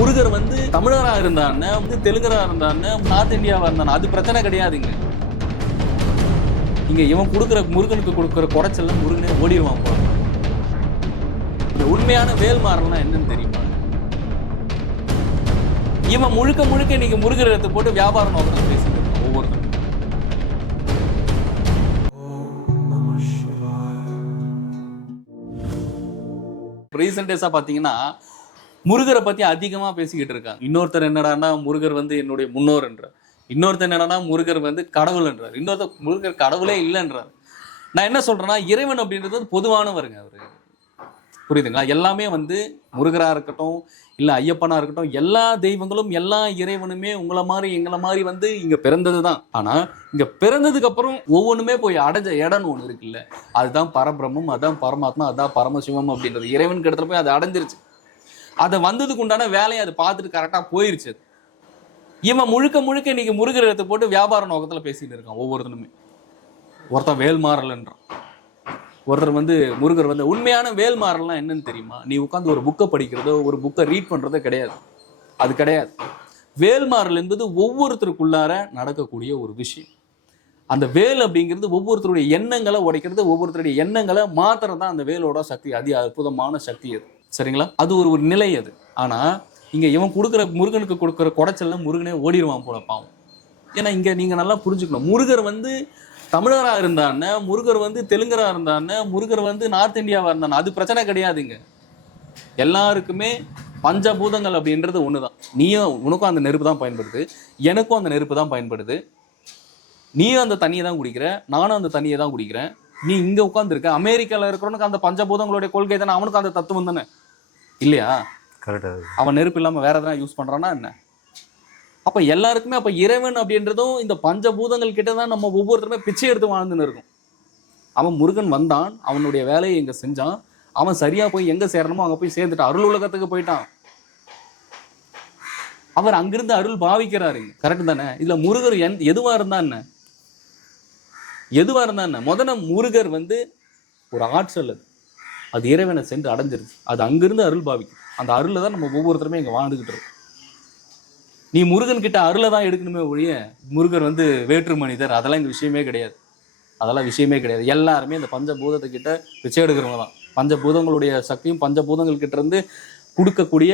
முருகர் வந்து தமிழரா இருந்தான்னு வந்து தெலுங்கரா இருந்தான்னு நார்த் இந்தியாவா இருந்தானு அது பிரச்சனை கிடையாதுங்க. இங்க இவன் கொடுக்குற முருகனுக்கு கொடுக்குற குறைச்சல்ல முருகனே ஓடிடுவான் போல. இந்த உண்மையான வேல்மாறல்னா என்னன்னு தெரியுமா? இவன் முழுக்க முழுக்க இன்னைக்கு முருகர் எடுத்து போட்டு வியாபாரம் நோக்கம் பேசிட்டு இருக்கான் ஒவ்வொருத்தரும். ரீசெண்ட் டேஸா பாத்தீங்கன்னா முருகரை பத்தி அதிகமா பேசிக்கிட்டு இருக்காங்க. இன்னொருத்தர் என்னடான்னா முருகர் வந்து என்னுடைய முன்னோர் என்றார். இன்னொருத்தர் என்னடான்னா முருகர் வந்து கடவுள் என்றார். இன்னொருத்தர் முருகர் கடவுளே இல்லைன்றார். நான் என்ன சொல்றேன்னா, இறைவன் அப்படின்றது பொதுவானவருங்க. அவரு புரியுதுங்களா? எல்லாமே வந்து முருகரா இருக்கட்டும், இல்ல ஐயப்பனா இருக்கட்டும், எல்லா தெய்வங்களும் எல்லா இறைவனுமே உங்களை மாதிரி எங்களை மாதிரி வந்து இங்க பிறந்ததுதான். ஆனா இங்க பிறந்ததுக்கு அப்புறம் ஒவ்வொன்றுமே போய் அடைஞ்ச இடம்னு ஒண்ணு இருக்குல்ல, அதுதான் பரபிரம்மம், அதான் பரமாத்மா, அதான் பரமசிவம் அப்படின்றது. இறைவனுக்கு இடத்துல போய் அது அடைஞ்சிருச்சு. அதை வந்ததுக்கு உண்டான வேலையை அதை பார்த்துட்டு கரெக்டா போயிருச்சு. இவன் முழுக்க முழுக்க இன்னைக்கு முருகர் எடுத்து போட்டு வியாபார நோக்கத்துல பேசிட்டு இருக்கான் ஒவ்வொருத்தனுமே. ஒருத்தன் வேல்மாறல்ன்றான், ஒருத்தர் வந்து முருகர் வந்து. உண்மையான வேல்மாறல்னா என்னன்னு தெரியுமா? நீ உட்காந்து ஒரு புக்கை படிக்கிறதோ ஒரு புக்கை ரீட் பண்றதோ கிடையாது. அது கிடையாது. வேல்மாறல் என்பது ஒவ்வொருத்தருக்குள்ளார நடக்கக்கூடிய ஒரு விஷயம். அந்த வேல் அப்படிங்கிறது ஒவ்வொருத்தருடைய எண்ணங்களை உடைக்கிறது, ஒவ்வொருத்தருடைய எண்ணங்களை மாத்திரம் தான் அந்த வேலோட சக்தி. அதி அற்புதமான சக்தி அது. சரிங்களா? அது ஒரு நிலை அது. ஆனா இங்க இவன் கொடுக்குற முருகனுக்கு கொடுக்குற குடைச்சல்ல முருகனே ஓடிடுவான் போல பாவம். ஏன்னா இங்க நீங்க நல்லா புரிஞ்சுக்கணும், முருகர் வந்து தமிழரா இருந்தான்னு, முருகர் வந்து தெலுங்கரா இருந்தான்னு, முருகர் வந்து நார்த் இந்தியாவா இருந்தான்னு அது பிரச்சனை கிடையாதுங்க. எல்லாருக்குமே பஞ்சபூதங்கள் அப்படின்றது ஒண்ணுதான். நீயும் உனக்கும் அந்த நெருப்பு தான் பயன்படுது, எனக்கும் அந்த நெருப்பு தான் பயன்படுது. நீயும் அந்த தண்ணியை தான் குடிக்கிற, நானும் அந்த தண்ணியை தான் குடிக்கிறேன். நீ இங்க உட்காந்துருக்க, அமெரிக்கால இருக்கிறவனுக்கு அந்த பஞ்சபூதங்களுடைய கொள்கை தானே, அவனுக்கு அந்த தத்துவம் தானே இல்லையா? கரெக்டா. அவன் நெருப்பு இல்லாம வேற எதனா யூஸ் பண்றானா என்ன? அப்ப எல்லாருக்குமே அப்ப இறைவன் அப்படின்றதும் இந்த பஞ்சபூதங்கள் கிட்டதான் நம்ம ஒவ்வொருத்தருமே பிச்சை எடுத்து வாழ்ந்துன்னு இருக்கும். அவன் முருகன் வந்தான், அவனுடைய வேலையை இங்க செஞ்சான், அவன் சரியா போய் எங்க சேரணுமோ அங்க போய் சேர்ந்துட்டான், அருள் உலகத்துக்கு போயிட்டான். அவர் அங்கிருந்து அருள் பாவிக்கிறாரு. கரெக்ட் தானே? இதுல முருகர் எதுவா இருந்தா என்ன, எதுவா இருந்தா என்ன? முதல்ல முருகர் வந்து ஒரு ஆற்றல், அது இறைவனை சென்று அடைஞ்சிருச்சு. அது அங்கிருந்து அருள் பாவிக்கும். அந்த அருளை தான் நம்ம ஒவ்வொருத்தருமே இங்க வாழ்ந்துகிட்டு இருக்கோம். நீ முருகன் கிட்ட அருளை தான் எடுக்கணுமே ஒழிய முருகர் வந்து வேற்று மனிதர் அதெல்லாம் இங்க விஷயமே கிடையாது. அதெல்லாம் விஷயமே கிடையாது. எல்லாருமே இந்த பஞ்சபூதத்துக்கிட்ட பிச்சை எடுக்கிறவங்க தான். பஞ்சபூதங்களுடைய சக்தியும் பஞ்சபூதங்கள் கிட்ட இருந்து கொடுக்கக்கூடிய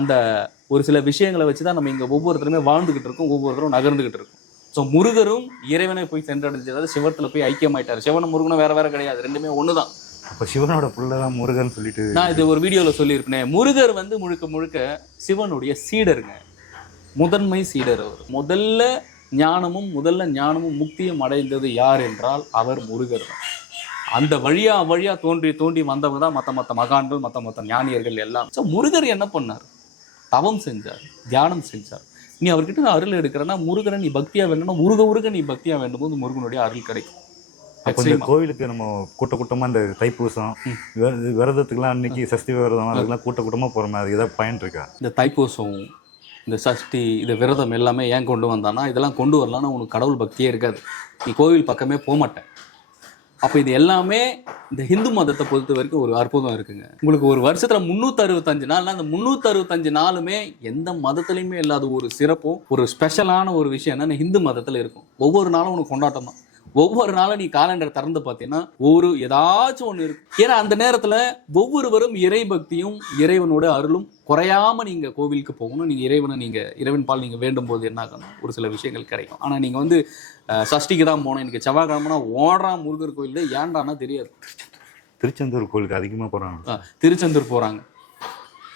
அந்த ஒரு சில விஷயங்களை வச்சுதான் நம்ம இங்க ஒவ்வொருத்தருமே வாழ்ந்துகிட்டு இருக்கோம், ஒவ்வொருத்தரும் நகர்ந்துகிட்டு இருக்கோம். ஸோ முருகரும் இறைவனை போய் சென்றடைஞ்சு, அதாவது சிவத்துல போய் ஐக்கியமாயிட்டாரு. சிவனும் முருகனும் வேற வேற கிடையாது, ரெண்டுமே ஒண்ணுதான். அப்ப சிவனோட புள்ளதான் முருகன் சொல்லிட்டு நான் இது ஒரு வீடியோல சொல்லியிருப்பேன். முருகர் வந்து முழுக்க முழுக்க சிவனுடைய சீடருங்க, முதன்மை சீடர். அவர் முதல்ல ஞானமும் முக்தியும் அடைந்தது யார் என்றால் அவர் முருகர் தான். அந்த வழியா தோன்றி வந்தவங்க தான் மற்ற மகான்கள், மற்ற ஞானியர்கள் எல்லாம். ஸோ முருகர் என்ன பண்ணார்? தவம் செஞ்சார், தியானம் செஞ்சார். நீ அவர்கிட்ட அருள் எடுக்கிறன்னா முருகனை நீ பக்தியா வேண்டும்னா உருக நீ பக்தியா வேண்டும் போது முருகனுடைய அருள் கிடைக்கும். அப்போ இந்த கோவிலுக்கு நம்ம கூட்டமா இந்த தைப்பூசம் விரதத்துக்குலாம் அன்னைக்கு சஷ்டி விரதம் அதுக்கெல்லாம் கூட்டமா போறோமே, அது ஏதாவது பயன் இருக்கா? இந்த தைப்பூசம், இந்த சஷ்டி, இந்த விரதம் எல்லாமே ஏன் கொண்டு வந்தானா, இதெல்லாம் கொண்டு வரலான்னா உனக்கு கடவுள் பக்தியே இருக்காது, நீ கோவில் பக்கமே போக மாட்டேன். அப்போ இது எல்லாமே இந்த ஹிந்து மதத்தை பொறுத்த வரைக்கும் ஒரு அற்புதம் இருக்குங்க. உங்களுக்கு ஒரு வருஷத்துல 365 நாள், அந்த 365 நாளுமே எந்த மதத்துலையுமே இல்லாத ஒரு சிறப்பும் ஒரு ஸ்பெஷலான ஒரு விஷயம் என்னன்னா ஹிந்து மதத்துல இருக்கும். ஒவ்வொரு நாளும் உனக்கு கொண்டாட்டம் தான். ஒவ்வொரு நாளும் நீ காலண்டர் திறந்து பார்த்தீங்கன்னா ஒரு ஏதாச்சும் ஒன்று இருக்கு. ஏன்னா அந்த நேரத்துல ஒவ்வொருவரும் இறை பக்தியும் இறைவனோட அருளும் குறையாம நீங்க கோவிலுக்கு போகணும். நீங்க இறைவன் பால் நீங்க வேண்டும் போது என்ன ஆகணும், ஒரு சில விஷயங்கள் கிடைக்கும். ஆனா நீங்க வந்து சஷ்டிக்கு தான் போனோம், எனக்கு செவ்வாய்க்கிழமைனா ஓடுறான் முருகர் கோயில், ஏன்டானா தெரியாது. திருச்செந்தூர் கோயிலுக்கு அதிகமா போறாங்க. திருச்செந்தூர் போறாங்க,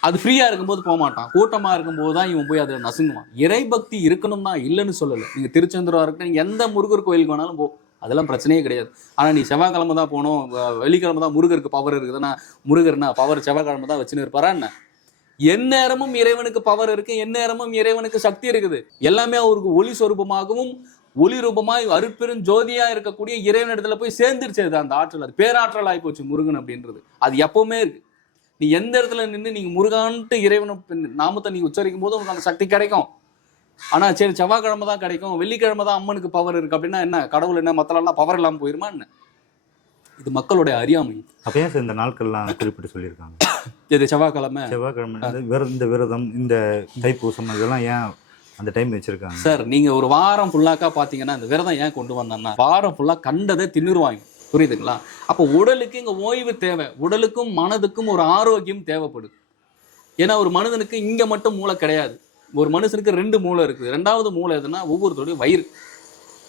அது ஃப்ரீயா இருக்கும்போது போக மாட்டான், கூட்டமா இருக்கும்போது தான் இவன் போய் அதில் நசுங்குவான். இறை பக்தி இருக்கணும் தான், இல்லைன்னு சொல்லலை. நீங்க திருச்செந்தூரா இருக்கட்டும், நீங்க எந்த முருகர் கோயிலுக்கு வேணாலும் போ, அதெல்லாம் பிரச்சனையே கிடையாது. ஆனா நீ செவ்வாய்க்கிழமை தான் போகணும், வெள்ளிக்கிழமை தான் முருகருக்கு பவர் இருக்குதுன்னா முருகர்னா பவர் செவ்வாய்க்கிழமை தான் வச்சுன்னு இருப்பாரா என்ன? எந்நேரமும் இறைவனுக்கு பவர் இருக்கு, எந்நேரமும் இறைவனுக்கு சக்தி இருக்குது. எல்லாமே அவருக்கு ஒளி சொரூபமாகவும் ஒளி ரூபமாய் அருட்பெரும் ஜோதியா இருக்கக்கூடிய இறைவனிடத்துல போய் சேர்ந்துருச்சு. அந்த ஆற்றல், அது பேராற்றல் ஆகி போச்சு முருகன் அப்படின்றது. அது எப்பவுமே இருக்கு. நீ எந்த இடத்துல நின்று நீங்க முருகான்ட்டு இறைவனை நாமத்தை நீ உச்சரிக்கும் போது உனக்கு அந்த சக்தி கிடைக்கும். ஆனா சரி செவ்வாய்க்கிழமை தான் கிடைக்கும், வெள்ளிக்கிழமை தான் அம்மனுக்கு பவர் இருக்கு அப்படின்னா என்ன, கடவுள் என்ன மத்தலாம் பவர் இல்லாமல் போயிருமா என்ன? இது மக்களுடைய அறியாமை. அப்பயே இந்த நாட்கள்லாம் குறிப்பிட்டு சொல்லியிருக்காங்க. இது செவ்வாய்க்கிழமை இந்த விரதம் இந்த தைப்பூசம் இதெல்லாம் ஏன் அந்த டைம் வச்சிருக்காங்க சார்? நீங்க ஒரு வாரம் ஃபுல்லாக்கா பாத்தீங்கன்னா இந்த விரதம் ஏன் கொண்டு வந்தோம்னா வாரம் ஃபுல்லா கண்டதை தின்னுருவாங்க, புரியுதுங்களா? அப்போ உடலுக்கு இங்க ஓய்வு தேவை, உடலுக்கும் மனதுக்கும் ஒரு ஆரோக்கியம் தேவைப்படுது. ஏன்னா ஒரு மனிதனுக்கு இங்க மட்டும் மூளை கிடையாது, ஒரு மனுஷனுக்கு 2 மூளை இருக்குது. 2வது மூளை எதுனா ஒவ்வொருத்தருடைய வயிறு.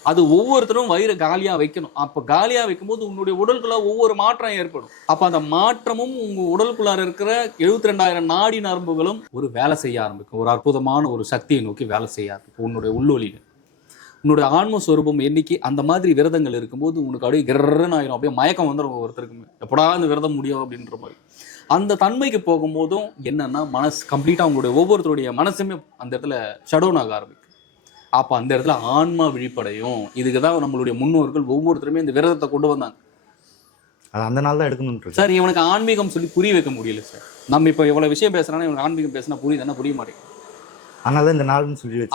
அது ஒவ்வொருத்தரும் வயிறை காலியா வைக்கணும். அப்ப காலியா வைக்கும்போது உன்னுடைய உடலுக்குள்ள ஒவ்வொரு மாற்றம் ஏற்படும். அப்ப அந்த மாற்றமும் உங்க உடலுக்குள்ளார இருக்கிற 72,000 நாடி நரம்புகளும் ஒரு வேலை செய்ய ஆரம்பிக்கும். ஒரு அற்புதமான ஒரு சக்தியை நோக்கி வேலை செய்ய ஆரம்பிக்கும் உன்னுடைய உள்ளொலியில. உன்னுடைய ஆன்மஸ்வரூபம் என்னைக்கு அந்த மாதிரி விரதங்கள் இருக்கும்போது உனக்கு அப்படியே கிரன்னு ஆயிரும், அப்படியே மயக்கம் வந்துடும் ஒவ்வொருத்தருக்குமே. எப்படா இந்த விரதம் முடியும் அப்படின்ற மாதிரி. அந்த தன்மைக்கு போகும்போதும் என்னன்னா மனசு கம்ப்ளீட்டா உங்களுடைய ஒவ்வொருத்தருடைய மனசுமே அந்த இடத்துல ஷடோன் ஆக ஆரம்பிக்கும். அப்ப அந்த இடத்துல ஆன்மா விழிப்படையும். இதுக்குதான் நம்மளுடைய முன்னோர்கள் ஒவ்வொருத்தருமே இந்த விரதத்தை கொண்டு வந்தாங்க. அந்த நாள் தான் எடுக்கணும் சார். இவனுக்கு ஆன்மீகம் சொல்லி புரிய வைக்க முடியல சார். நம்ம இப்ப எவ்வளவு விஷயம் பேசுறானா இவனுக்கு ஆன்மீகம் பேசினா புரியுதுன்னா புரிய மாட்டேங்குது.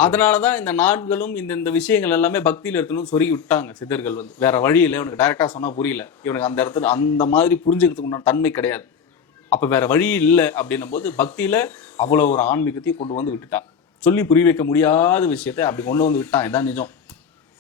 அதனாலதான் இந்த நாட்களும் இந்த விஷயங்கள் எல்லாமே பக்தியில இருக்கணும்னு சொல்லி விட்டாங்க சித்தர்கள். வேற வழி இல்லை, இவனுக்கு டைரக்டா சொன்னா புரியல, இவனுக்கு அந்த இடத்துல அந்த மாதிரி புரிஞ்சுக்கிறதுக்கு உண்டான தன்மை கிடையாது. அப்ப வேற வழி இல்லை அப்படின்னும் போது பக்தியில அவ்வளவு ஒரு ஆன்மீகத்தையும் கொண்டு வந்து விட்டுட்டான். சொல்லி புரிய வைக்க முடியாத விஷயத்தை அப்படி கொண்டு வந்து விட்டான். இதான் நிஜம்.